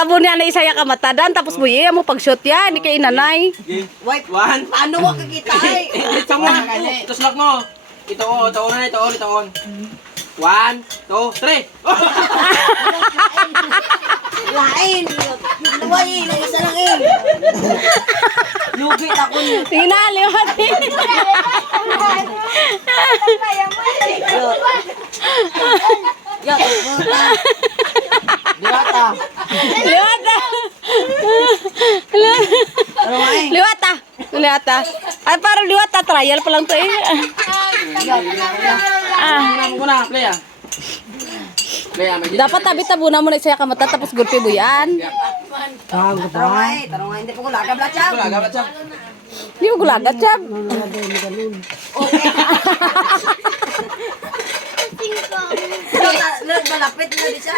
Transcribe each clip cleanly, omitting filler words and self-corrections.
Tabo niya na isaya ka matadan, tapos buye mo pag-shoot yan, hindi kay inanay. Wait, One. paano mo kakita ay? Ito mo. Ito slot mo. Ito on na, ito on. 1, 2, 3. Lain! Luway, yung isa lang eh. Lugit ako niya. Tinaliwat. Yan, Diwata. Liwata. Ano nga eh? Liwata. Liwata. Ay, parang liwata. Trial pa lang to eh. Muna, play ah. Play ah, may Dapat tabi-tabunan mo na isaya ka mata, tapos gulpi mo yan. Tarong nga eh, hindi po ko lagab lang siya. Wala, gabat siya. Hindi mo gulagat siya. Malapit na di siya.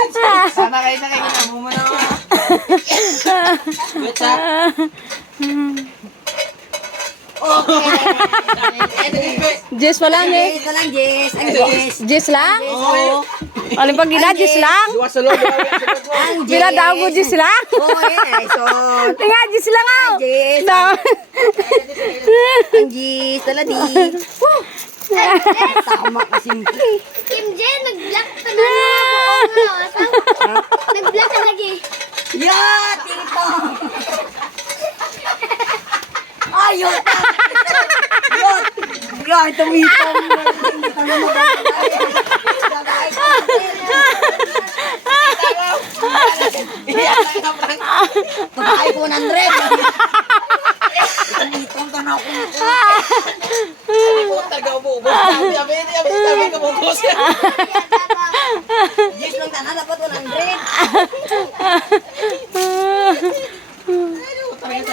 Sana kayo na kayo ginamo mo na. Wait siya. Jess pa lang eh. Jess na lang, Jess. Ang Jess. Jess lang? Oo. Aling pag gina, Jess lang? Duwa sa loob. Ang Jess. Pinadaw mo, Jess lang? Oo, eh. So, Tinga, Jess lang ako. Jess. No. Ang Jess. Tala di. Tama kasimple. Kim Jen, nag-block ka na nga. Nag-block ka lagi. Yeah, tito. Ayun. Yun. Yun, tumitong. Hindi ka na Tumakay ko ng red. Tumitong ka na ako. Sabi ka mo boss. Jess lang tanan, dapat 100. Wait,